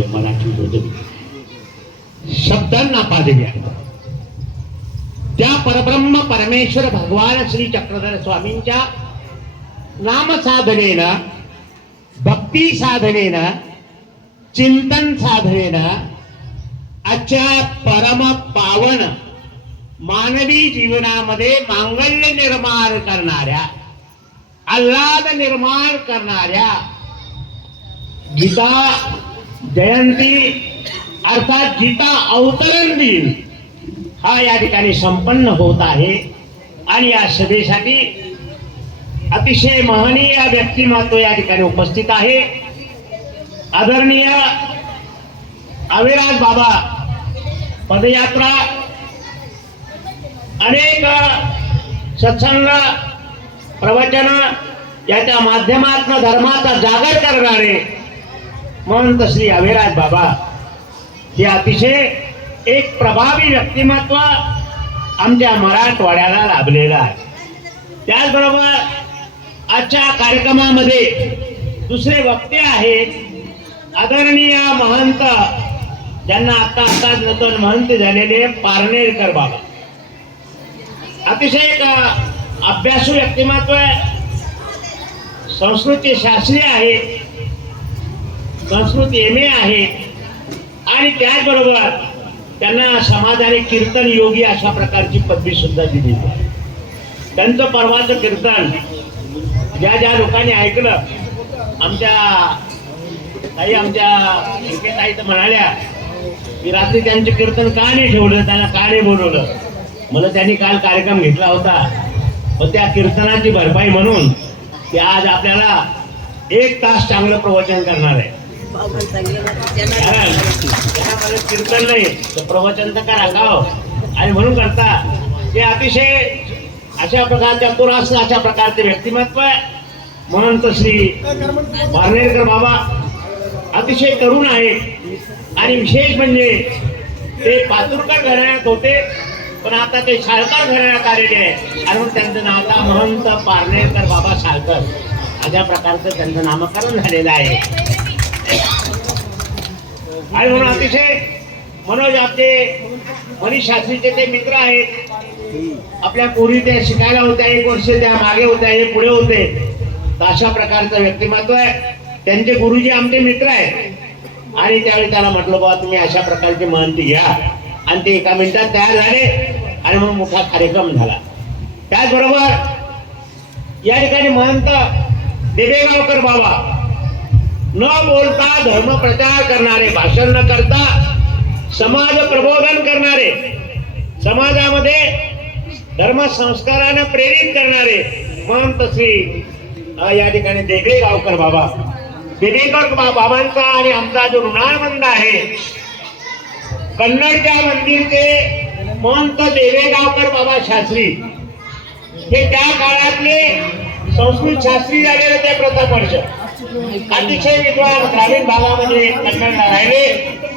आहे मराठी मध्ये शब्दांना पादवी आहे. त्या परब्रह्म परमेश्वर भगवान श्री चक्रधर स्वामींच्या नाम साधनेनं, भक्ती साधनेनं, चिंतन साधनेनं आजच्या परम पावन मानवी जीवनामध्ये मांगल्य निर्माण करणाऱ्या, आल्हाद निर्माण करणाऱ्या गीता जयंती अर्थात गीता अवतरण दिन हा या ठिकाणी संपन्न होत आहे. आणि या सभेसाठी अतिशय महनीय व्यक्तिमत्व या ठिकाणी उपस्थित आहे. आदरणीय अविराज बाबा पदयात्रा, अनेक सत्संग प्रवचन याच्या माध्यमातून धर्माचा जागर करणारे महंत श्री अविराज बाबा हे अतिशय एक प्रभावी व्यक्तिमत्व आमच्या मराठवाड्याला लाभलेलं आहे. त्याचबरोबर आजच्या कार्यक्रमामध्ये दुसरे वक्ते आहेत आदरणीय महंत, ज्यांना आता नूतन महंत झालेले पारनेरकर बाबा. अतिशय एक अभ्यासू व्यक्तिमत्व आहे, संस्कृती शास्त्री आहेत, संस्कृत MA आहेत आणि त्याचबरोबर त्यांना समाजाने कीर्तन योगी अशा प्रकारची पदवी सुद्धा दिली. त्यांचं परवाचं कीर्तन ज्या ज्या लोकांनी ऐकलं, आमच्या ताई तर म्हणाल्या की रात्री त्यांचे कीर्तन का नाही ठेवलं, त्यांना का नाही बोलवलं. मला त्यांनी काल कार्यक्रम घेतला होता, पण त्या कीर्तनाची भरपाई म्हणून ते आज आपल्याला 1 तास चांगलं प्रवचन करणार आहे. कीर्तन नाही तर प्रवचन तर करा गाव, आणि म्हणून करता ते अतिशय अशा प्रकारच्या तुरास अशा प्रकारचे व्यक्तिमत्व आहे. म्हणून तर श्री पारनेरकर बाबा अतिशय तरुण आहेत आणि विशेष म्हणजे ते पातुरकर घराण्यात होते, पण आता ते शाळकर घराण्यात आलेले आहे आणि म्हणून त्यांचं नाव आता महंत पारनेरकर बाबा शाळकर अशा प्रकारचं त्यांचं नामकरण झालेलं आहे. आणि म्हणून अतिशय मनोज आपले मनीष शास्त्रीचे ते मित्र आहेत. आपल्या पूर्वी त्या शिकायला होत्या, 1 वर्ष त्या मागे होत्या, हे पुढे होते. अशा प्रकारचं व्यक्तिमत्व आहे. त्यांचे गुरुजी आमचे मित्र आहेत आणि त्यावेळी त्याला म्हटलं बाबा तुम्ही अशा प्रकारची महंती घ्या, आणि ते 1 मिनिटात तयार झाले आणि मग मोठा कार्यक्रम झाला. त्याचबरोबर या ठिकाणी महंत देवेगावकर बाबा न बोलता धर्म प्रचार करणारे, भाषण न करता समाज प्रबोधन करणारे, समाजामध्ये धर्म संस्काराने प्रेरित करणारे महंत श्री या ठिकाणी देवेगावकर बाबा. देवेगावकर बाबांचा आणि आमचा जो ऋणानुबंध आहे, कन्नडच्या मंदिरचे महंत देवेगावकर बाबा शास्त्री हे त्या काळातले संस्कृत शास्त्री झालेले ते प्रथम वर्ष. अतिशय विद्वान ग्रामीण भागामध्ये कन्नडला राहिले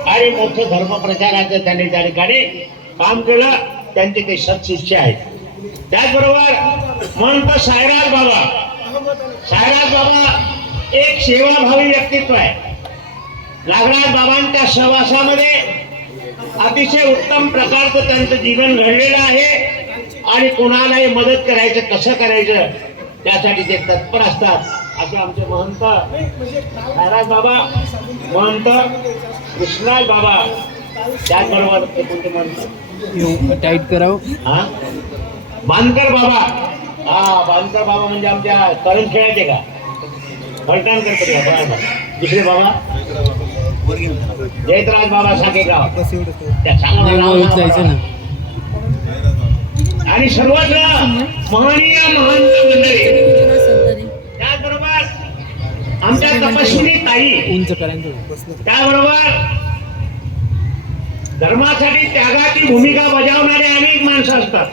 आणि मोठं धर्म प्रचाराचं त्यांनी त्या ठिकाणी काम केलं. त्यांचे ते सत्शिष्य आहेत. त्याचबरोबर महंत सायराज बाबा एक सेवाभावी व्यक्तित्व आहे. नागराज बाबांच्या सहवासामध्ये अतिशय उत्तम प्रकारचं त्यांचं जीवन घडलेलं आहे आणि कोणालाही मदत करायचं कसं करायचं त्यासाठी ते तत्पर असतात. असे आमचे महंत सायराज बाबा, महंत कृष्णाज बाबा, त्याचबरोबर ते कोणते म्हणतात टाईट करावं हा बांधकर बाबा. हा बांधकर बाबा म्हणजे आमच्या तरुण खेळायचे का फलटण करते का. दुसरे बाबा जयतराज बाबा साकेगाव, त्या जायचं ना. आणि सर्वत्र महनीय महंत मंडळी. त्याचबरोबर आमच्या तपस्विनी ताई, उंच करायचं. त्याबरोबर धर्मासाठी त्यागाची भूमिका बजावणारे अनेक माणसं असतात.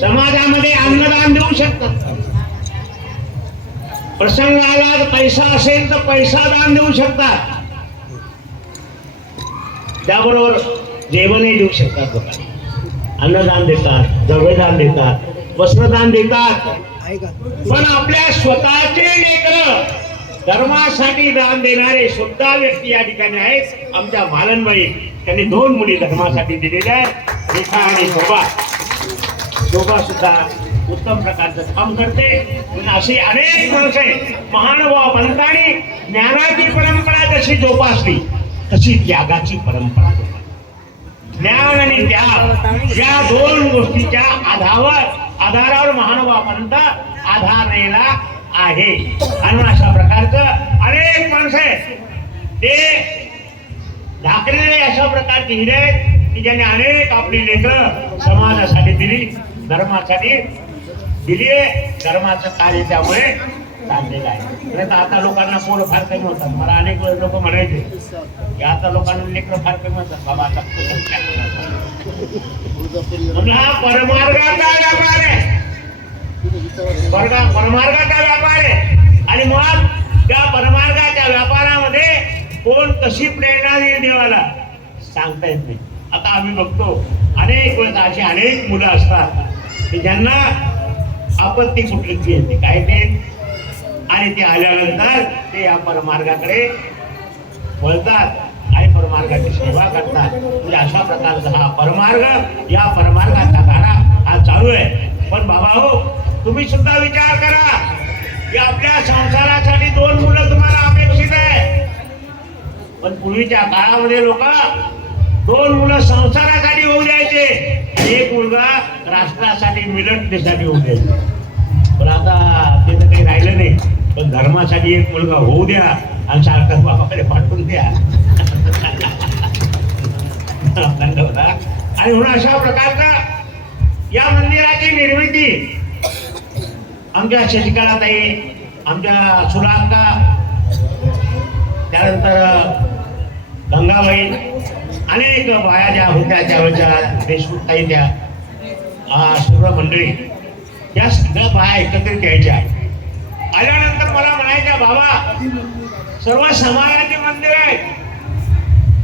समाजामध्ये अन्नदान देऊ शकतात, प्रसंगाला पैसा असेल तर पैसा दान देऊ शकतात, त्याबरोबर जेवणही देऊ शकतात. अन्नदान देतात, द्रव्यदान देतात, वस्त्रदान देतात. पण आपल्या स्वतःचे लेकरं धर्मासाठी दान देणारे सुद्धा व्यक्ती या ठिकाणी आहेत. आमच्या मालनबाई त्यांनी 2 मुली धर्मासाठी दिलेल्या आहेत, रेखा आणि शोभा. शोभा सुद्धा उत्तम प्रकारचं काम करते. पण अशी अनेक माणसं आहेत. महानुभाव पंतांनी ज्ञानाची परंपरा जशी जोपासली तशी त्यागाची परंपरा जोपासली. ज्ञान आणि त्याग या 2 गोष्टीच्या आधारावर महानुभाव पंत आधारलेला आहे. आणि अशा प्रकारचं अनेक माणसं आहेत ते झाकलेले अशा प्रकारचे हिरे आहेत की ज्यांनी अनेक आपली लेकरं समाजासाठी दिली, धर्मासाठी दिली. धर्माचं कार्य त्यामुळे चाललेलं आहे. तर आता लोकांना पोरं फार कमी होतात. मला अनेक लोक म्हणायचे की आता लोकांना लेकरं फार कमी होतात. बाबा आता म्हणून हा परमार्गाचा व्यापार आहे. परमार्गाचा व्यापार आहे. आणि मग त्या परमार्गाच्या व्यापारामध्ये कोण कशी प्रेरणा देईल देवाला सांगता येत नाही. आता आम्ही बघतो अनेक वेळेस अशी अनेक मुलं असतात की ज्यांना आपत्ती कुठलीच येते काय ते, आणि ते आल्यानंतर ते या परमार्गाकडे वळतात आणि परमार्गाची सेवा करतात. म्हणजे अशा प्रकारचा हा परमार्ग, या परमार्गाचा गाडा हा चालू आहे. पण बाबा हो, तुम्ही सुद्धा विचार करा की आपल्या संसारासाठी 2 मुलं तुम्हाला अपेक्षित आहे. पण पूर्वीच्या काळामध्ये लोक 2 मुलं संसारासाठी होऊ द्यायचे, एक मुलगा राष्ट्रासाठी मिलिटरीसाठी होऊ द्यायचे. पण आता ते तर काही राहिलं नाही. पण धर्मासाठी एक मुलगा होऊ द्या आणि सारखं बाबाकडे पाठवून द्या. आणि म्हणून अशा प्रकारचा या मंदिराची निर्मिती आमच्या शशिकलाताई, आमच्या सुलांका, त्यानंतर गंगाबाई, अनेक बाया ज्या होत्या त्यावेळेच्या देशमुखताई, त्या सर्व मंडळी, या सगळ्या बाया एकत्रित यायच्या. आल्यानंतर मला म्हणायच्या, बाबा सर्व समाजाचे मंदिर आहे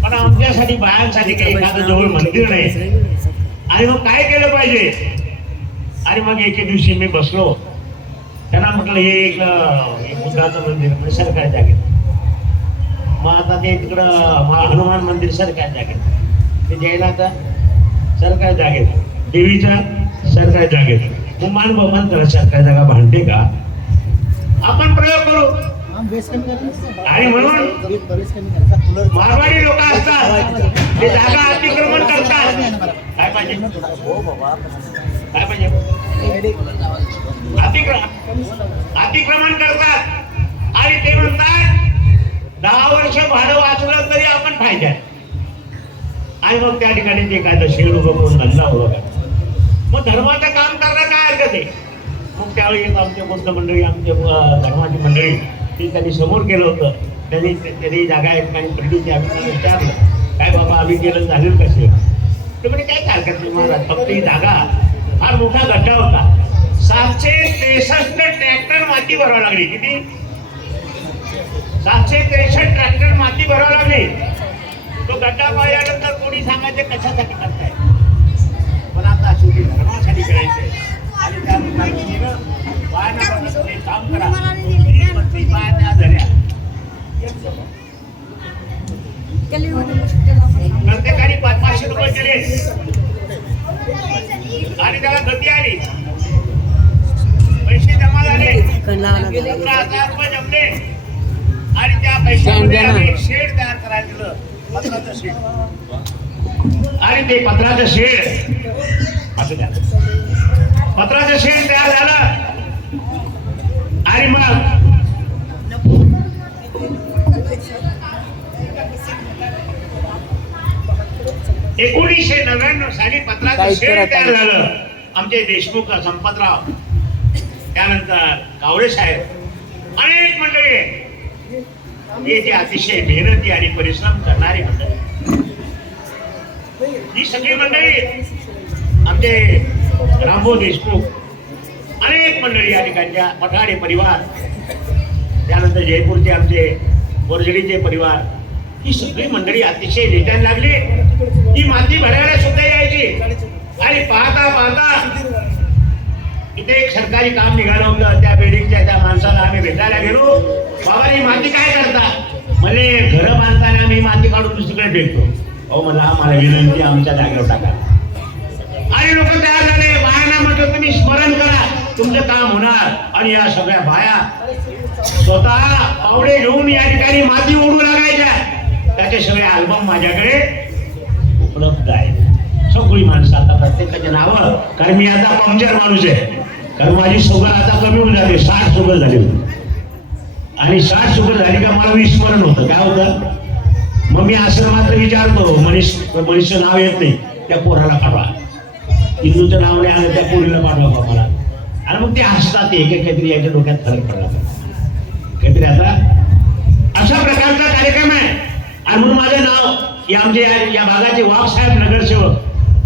पण आमच्यासाठी बायांसाठी काही एखादं जवळ मंदिर नाही. आणि मग काय केलं पाहिजे. आणि मग एके दिवशी मी बसलो, त्यांना म्हटलं हे एक बुद्धाचं मंदिर म्हणजे सरकारी जागेत. मग आता ते तिकडं हनुमान मंदिर सरकारी जागेत, ते जैनाचं सरकारी जागेत, देवीचं सरकारी जागेत. मग मानव मंत्र सरकारी जागा भांडते का. आपण प्रयोग करू. आणि म्हणून मारवाडी लोक असतात ते जागा अतिक्रमण करतात. काय पाहिजे काय पाहिजे अतिक्रमण करतात. आणि ते म्हणतात 10 वर्ष भाडं वाचलं तरी आपण फायद्यात. आणि मग त्या ठिकाणी ते काय तर शेड उभं करून धंदा उभं करतात. मग धर्माचं काम करणं काय हरकत आहे. मग त्यावेळी एक आमचे बुद्ध मंडळी, आमचे धर्माची मंडळी, ती त्यांनी समोर केलं होतं. त्यांनी जागा एक काही पडली. आम्ही विचारलं, काय बाबा आम्ही केलं झालेलं कसे. ते म्हणजे काय हरकत नाही महाराज, फक्त ही जागा फार मोठा गड्डा होता. 763 ट्रॅक्टर माती भरावं लागली. किती 763 ट्रॅक्टर माती भरावं लागली. तो गड्डा पाहिल्यानंतर कोणी सांगायचे कशासाठी करताय. पण आता शेवटी धर्मासाठी करायचंय. आणि त्या काम करा. बाया त्या झाल्या प्रत्येकाने 500 रुपये दिले आणि त्याला गती आली. पैसे जमा झाले, 15,000 रुपये जमले. आणि त्या पैशामध्ये आम्ही शेड तयार करायला दिलं, पत्राचं शेड. आणि ते पत्राचं शेड असं द्या, पत्राचं शेड तयार झालं. आणि मग 1999 साली पत्राचं शेड तयार झालं. आमचे देशमुख संपतराव, त्यानंतर कावळे साहेब, अनेक मंडळी हे जे अतिशय मेहनती आणि परिश्रम करणारी मंडळी, ही सगळी मंडळी, आमचे रामभाऊ देशमुख, अनेक मंडळी या ठिकाणच्या, पठाडे परिवार, त्यानंतर जयपूरचे आमचे बोरजडीचे परिवार, ही सगळी मंडळी अतिशय नेत्याला लागली. ती माती भरायला सुद्धा यायची. आणि पाहता पाहता इथे एक सरकारी काम निघालं होतं. त्या बिल्डिंगच्या त्या माणसाला आम्ही भेटायला गेलो. बाबा ही माती काय करता? म्हणजे घरं बांधताना मी माती काढून दुसरीकडे फेकतो. अहो मला विनंती आमच्या जागेवर टाका. आणि लोक तयार झाले. बायांना म्हटलं तुम्ही स्मरण करा, तुमचं काम होणार. आणि या सगळ्या बाया स्वतः पावडे घेऊन या ठिकाणी माती ओढू लागायच्या. त्याचे सगळे अल्बम माझ्याकडे उपलब्ध आहे. सगळी माणसं आता प्रत्येकाचे नावं, कारण मी आता पंक्चर माणूस आहे. कारण माझी शुगर आता कमी होऊन जाते. 60 शुगर झाली होती. आणि 60 शुगर झाली का मला विस्मरण होतं. काय होतं? मग मी आश्रमात विचारतो, मनीषचं नाव येत नाही, त्या पोराला पाठवा. हिंदूचं नाव नाही आलं, त्या पोरीला पाठवा मला. आणि मग ते हसतात. काहीतरी याच्या डोक्यात फरक पडला काहीतरी. आता अशा प्रकारचा कार्यक्रम आहे. आणि म्हणून माझं नाव हे आमचे या भागाचे वाघसाहेब नगरसेवक,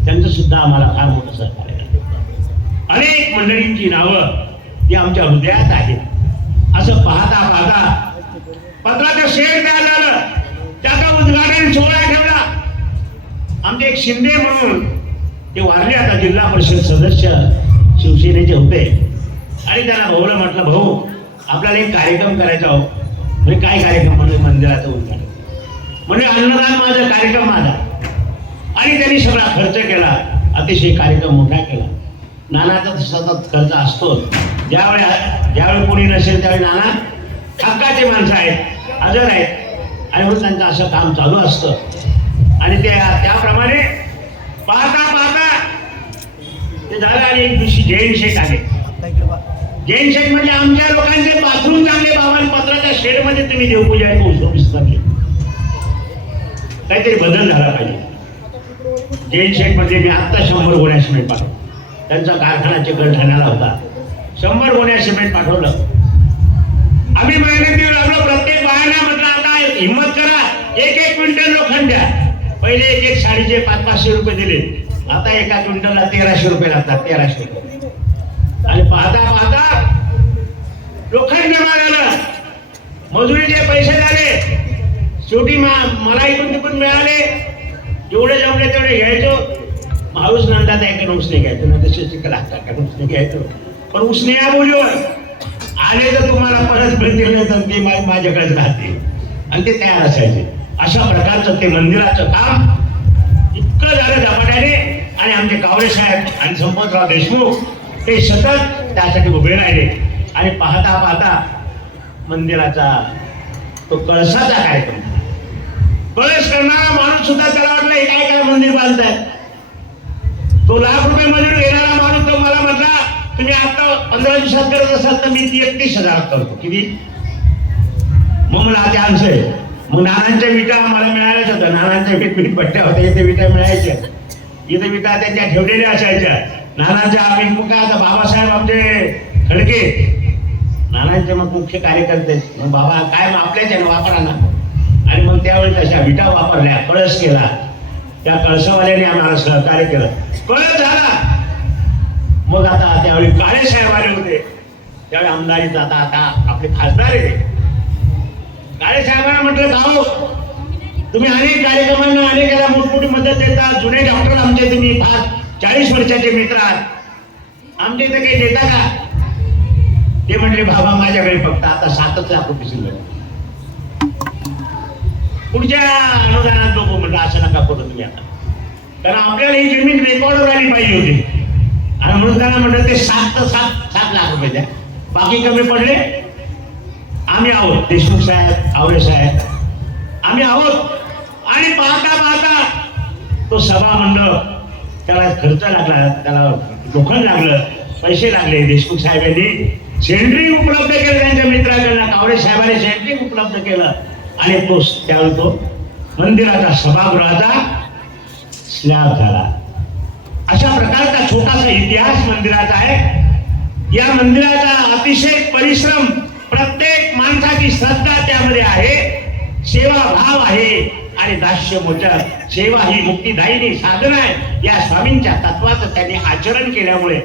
त्यांचं सुद्धा आम्हाला फार मोठं सहकार्य आहे. अनेक मंडळींची नावं ती आमच्या हृदयात आहेत. असं पाहता पाहता पत्राचं शेड तयार झालं. त्याचा उद्घाटन सोहळा ठेवला. आमचे एक शिंदे म्हणून ते वारले, आता जिल्हा परिषद सदस्य शिवसेनेचे होते. आणि त्यांना भाऊला म्हटलं, भाऊ आपल्याला एक कार्यक्रम करायचा हो. म्हणजे काय कार्यक्रम? म्हणजे मंदिराचं उद्घाटन. म्हणजे अन्नदान माझा कार्यक्रम माझा. आणि त्यांनी सगळा खर्च केला. अतिशय कार्यक्रम मोठा केला. नानाचा सतत खर्च असतो. ज्यावेळी कोणी नसेल त्यावेळी नाना हक्काचे माणसं आहेत, हजर आहेत. आणि म्हणून त्यांचं असं काम चालू असतं. आणि त्याप्रमाणे पाहता पाहता ते झालं. आणि एक दिवशी जैन शेठ आले. जैन शेठ म्हणजे आमच्या लोकांचे बाथरूम चांगले बाबा, पत्राच्या शेडमध्ये तुम्ही देवपूजा विसरले. काहीतरी बदल झाला पाहिजे. जैन शेठ म्हणजे मी आत्ता 100 गोण्या सिमेंट पाठवलं. त्यांचा कारखाना चिकलठाण्याला होता. 100 गोण्या सिमेंट पाठवलं. आम्ही मेहनतीवर लागलो. प्रत्येक बायांना म्हटलं आता हिंमत करा, 1-1 क्विंटल लोखंड द्या. पहिले एक साडीचे 500-500 रुपये दिले. आता एका क्विंटलला 1300 रुपये लागतात. 1300 रुपये. आणि पाहता पाहता लोखंड जमा झालं. मजुरीचे पैसे झाले. शेवटी मला इकडून तिकडून मिळाले. जेवढे जमले तेवढे घ्यायचो. माणूस नंदात आहे का उसने घ्यायचो, नाही तसे लागतात का उसने घ्यायचो. पण उसने या बोलीवर आले तर तुम्हाला परत भेटतील, नाही तर ते माझ्याकडेच राहतील. आणि ते तयार असायचे. अशा प्रकारचं ते मंदिराचं काम इतकं झालं झपाट्याने. आणि आमचे कावळे साहेब आणि संपतराव देशमुख ते सतत त्यासाठी उभे राहिले. आणि पाहता पाहता मंदिराचा तो कळसाचा कार्यक्रम. कळस करणारा माणूस सुद्धा त्याला वाटलं हे काय मंदिर बांधताय. तो ₹1,00,000 मजुरी घेणारा माणूस तो मला म्हटला, तुम्ही आता 15 दिवसात करत असाल तर मी 31,000 करतो. किती? मग मला ते आन्सर. मग नानांच्या विटा मला मिळाल्याच होत्या. नानांच्या विट पट्ट्या होत्या. इथे विटा मिळायच्या. इथे विटा त्यांच्या ठेवलेल्या असायच्या. नानांच्या आम्ही काय आता बाबासाहेब आमचे खडके नानांचे मग मुख्य कार्यकर्ते. मग बाबा काय मग आपल्याच्या वापरा ना. आणि मग त्यावेळी तशा विटा वापरल्या. कळस केला. त्या कळसावाल्याने आम्हाला सहकार्य केलं. कळस झाला. मग आता त्यावेळी काळे साहेब आले होते. त्यावेळी आमदारीत आता आपले खासदार आहे. काळे साहेबांना म्हटलं भाऊ तुम्ही अनेक कार्यक्रमांना अनेकाला मोठमोठी मदत देता. जुने डॉक्टर आमचे तुम्ही फार 40 वर्षाचे मित्र आहात. आमच्या इथे काही देता का? ते म्हटले बाबा माझ्याकडे फक्त आता 7 लाख रुपये शिल्लक. पुढच्या अनुदानात लोक म्हटलं असं नका करू तुम्ही आता. कारण आपल्याला ही जमीन रेकॉर्डवर आली पाहिजे होती. आणि म्हणून त्यांना म्हटलं ते 7 लाख रुपये द्या. बाकी कमी पडले. आम्ही आहोत. देशमुख साहेब, आवळे साहेब आम्ही आहोत. आणि पाहता पाहता तो सभा मंडप त्याला खर्च लागला. त्याला लोखंड लागलं. पैसे लागले. देशमुख साहेबांनी सेंट्रिंग उपलब्ध केलं. त्यांच्या मित्राकडनं कावळे साहेबांनी सेंट्रिंग उपलब्ध केलं. आणि तो त्यावेळी तो मंदिराचा सभागृहाचा स्लॅब झाला. अशा प्रकारचा छोटासा इतिहास मंदिराचा आहे. या मंदिराचा अतिशय परिश्रम, प्रत्येक माणसाची श्रद्धा त्यामध्ये आहे. सेवा भाव आहे. आणि दास्य मोचन सेवा ही मुक्तिदायिनी साधन आहे. या स्वामींच्या तत्वाचं त्यांनी आचरण केल्यामुळे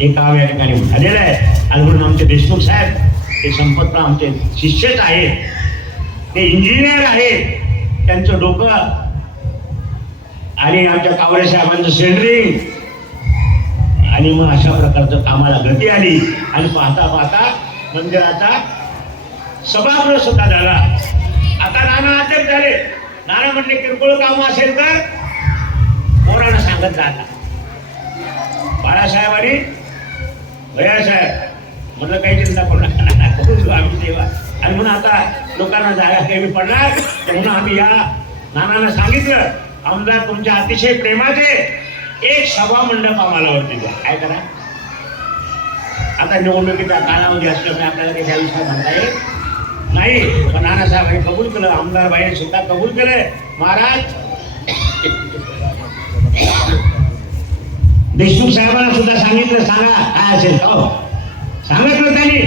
हे काम या ठिकाणी झालेलं आहे. आणि म्हणून आमचे देशमुख साहेब ते संपतराव आमचे शिष्यच आहेत. ते इंजिनियर आहेत. त्यांचं डोकं आणि आमच्या कावळे साहेबांचं सेंट्रिंग आणि मग अशा प्रकारचं कामाला गती आली आणि पाहता पाहता मंदिराचा सभागृह सुद्धा झाला. आता नाना अध्यक्ष झाले. नाना म्हटले किरकोळ काम असेल तर पोरांना सांगत जाता. बाळासाहेब आणि भैयासाहेब म्हटलं काही चिंता करू नका, करू आम्ही सेवा. आणि म्हणून आता लोकांना जागा कमी पडणार म्हणून आम्ही या नानांना सांगितलं आमदार तुमच्या अतिशय प्रेमाचे एक सभा मंडप आम्हाला वरती द्या. काय करा आता निवडणुकीचा कालावधी असल्यामुळे आपल्याला काही त्या विषयात म्हणता येईल नाही. पण नानासाहेबांनी कबूल केलं, आमदार बाईने सुद्धा कबूल केलं. महाराज देशमुख साहेबांना सुद्धा सांगितलं सांगा काय असेल हो सांगितलं त्यांनी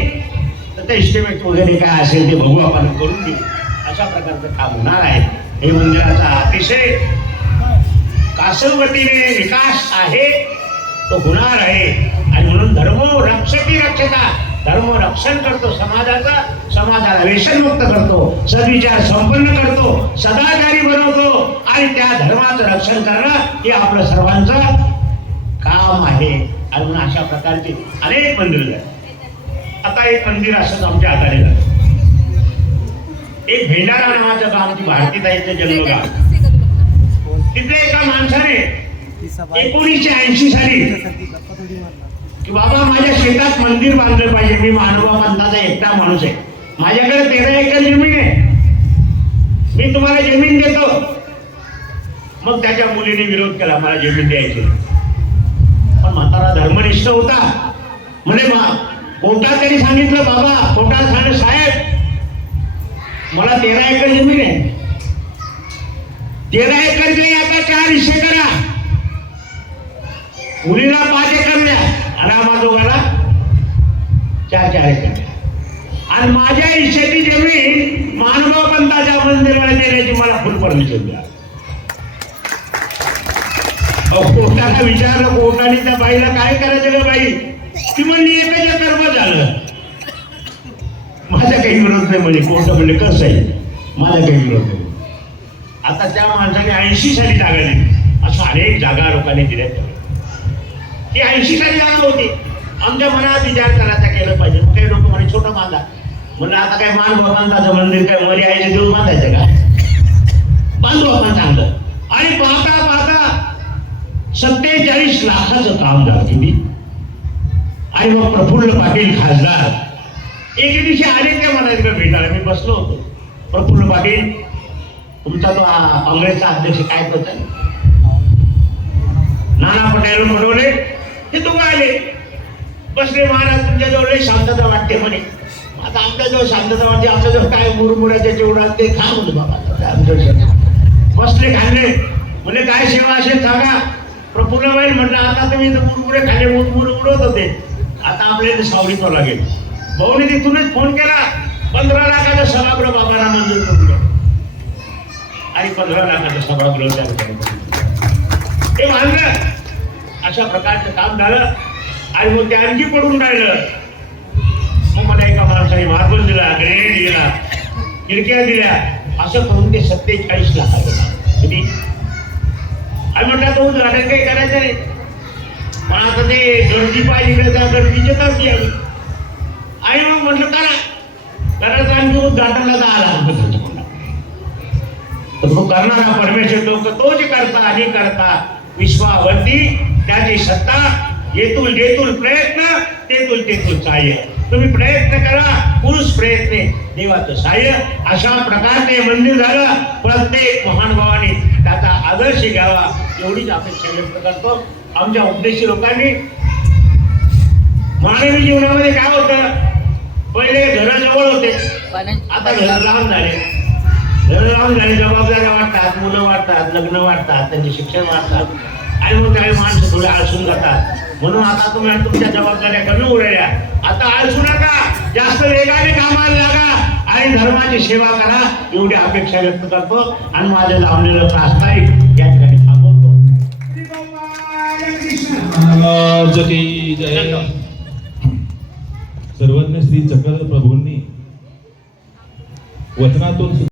तर ते इस्टिमेट वगैरे काय असेल ते बघू आपण करून देऊ. अशा प्रकारचं काम होणार आहे. हे मंदिराचा अतिशय कासवतीने विकास आहे तो होणार आहे. आणि म्हणून धर्म रक्षती रक्षता धर्म रक्षण करतो समाजाचा, समाजाला व्यसनमुक्त करतो, सद्विचार संपन्न करतो, सदाचारी बनवतो आणि त्या धर्माचं रक्षण करणं हे आपलं सर्वांचं काम आहे. आणि म्हणून अशा प्रकारची अनेक मंदिरं आहेत. आता एक मंदिर असंच आमच्या हाताने झालं. एक भेंडारा नावाचं गाव आमची भारतीताईचं जन्मगाव. तिथे एका माणसाने 1980 साली की बाबा माझ्या शेतात मंदिर बांधलं पाहिजे. मी मानवा पंथाचा एकटा माणूस आहे. माझ्याकडे 13 एकर जमीन आहे. मी तुम्हाला जमीन देतो. मग त्याच्या मुलीने विरोध केला मला जमीन द्यायची. पण म्हातारा धर्मनिष्ठ होता. म्हणे कोर्टात त्यांनी सांगितलं बाबा कोर्टात सांगितलं साहेब मला 13 एकर जमीन आहे. 13 एकर नाही आता 4 हिस्से करा. मुलीला 5 एकर द्या आणि आम्हा दोघाला 4 एकर द्या. आणि माझ्या हिस्सेची जमीन मानव पंथाच्या मंदिराला देण्याची मला फुल परमिशन द्या. कोर्टाला विचारलं कोर्टाने त्या बाईला काय करायचं ग बाई. ती म्हणली एकच एकर झालं. माझा काही विरोध नाही म्हणजे कोर्ट म्हणजे कसं आहे माझा काही विरोध नाही. आता त्या माणसाने 80 साली जागा दिली. असं अनेक जागा लोकांनी दिल्या. ती 80 साली जागा होती. आमच्या मनात विचार करायचा केलं पाहिजे. काही लोक म्हणे छोटं बांधा. म्हणलं आता काय मान भगवंताचं मंदिर काय मरी आईचे देऊन बांधायचं का. बांधू आपण चांगलं. आणि पाहता पाहता 47 लाखाचं काम झालं किती. आणि मग प्रफुल्ल पाटील खासदार एके दिवशी आले त्या मला भेटायला. मी बसलो होतो. प्रफुल्ल पाटील तुमचा तो काँग्रेसचा अध्यक्ष काय होता नाना पटेल म्हणवले ते तुम्ही आले बसले. महाराज तुमच्या जवळ शांतता वाटते म्हणे. आता आमच्या जवळ शांतता वाटते. आमच्या जवळ काय मुरमुऱ्याच्या जेवढा ते खा म्हणतो बाबा. बसले खाल्ले. म्हणजे काय सेवा असेल सांगा. प्रफुल्लबाई म्हटलं आता तुम्ही मुरमुरे खाल्ले मुरमुरे उडवत होते. आता आपल्याला सावलीत लागेल. भाऊने तिथूनच फोन केला 15 लाखाचा सभागृह बाबांना मंजूर करून द्या. आणि 15 लाखाचं सभागृह तयार करायचं हे मानलं. अशा प्रकारचं काम झालं. आणि मग ते आणखी पडून राहिलं. मग मला एका माणसाने मार्बल दिला, ग्रेनेड दिला, खिडक्या दिल्या. असं करून ते 47 लाखाचं किती. आणि म्हटलं तो उद्घाटन काही करायचं नाही. पण आता ते गर्दी पाहिजे त्या गर्दीची गर्दी आली. आणि मग म्हटलं करा करायचं. आणि उद्घाटनला 10 लाख रुपये खर्च पडला. तर तो करणारा परमेश्वर लोक तो जे करता आणि करता विश्वावरती त्याची सत्ता. येतूल जेतूल प्रयत्न तेतूल तेतूल सहाय्य. तुम्ही प्रयत्न करा पुरुष प्रयत्ने देवाचं सहाय्य. अशा प्रकारचे मंदिर झालं. प्रत्येक महानुभावाने त्याचा आदर्श घ्यावा एवढीच अपेक्षा व्यक्त करतो. आमच्या उपदेशी लोकांनी मानवी जीवनामध्ये काय होतं पहिले घर जवळ होते आता घर लांब झाले. घर लांब झाले जबाबदाऱ्या वाटतात, मुलं वाटतात, लग्न वाटतात, त्यांचे शिक्षण वाटतात. आणि मग काही माणसं थोडे आळसून जातात. म्हणून आता तुम्ही तुमच्या जबाबदाऱ्या कमी उरल्या. आता आळसू नका. जास्त वेगाने कामाला लागा आणि धर्माची सेवा करा एवढी अपेक्षा व्यक्त करतो. आणि माझं लावलेलं प्रास्ताविक या ठिकाणी थांबवतो. सर्वज्ञ श्री चक्रधर प्रभूंनी वचनातून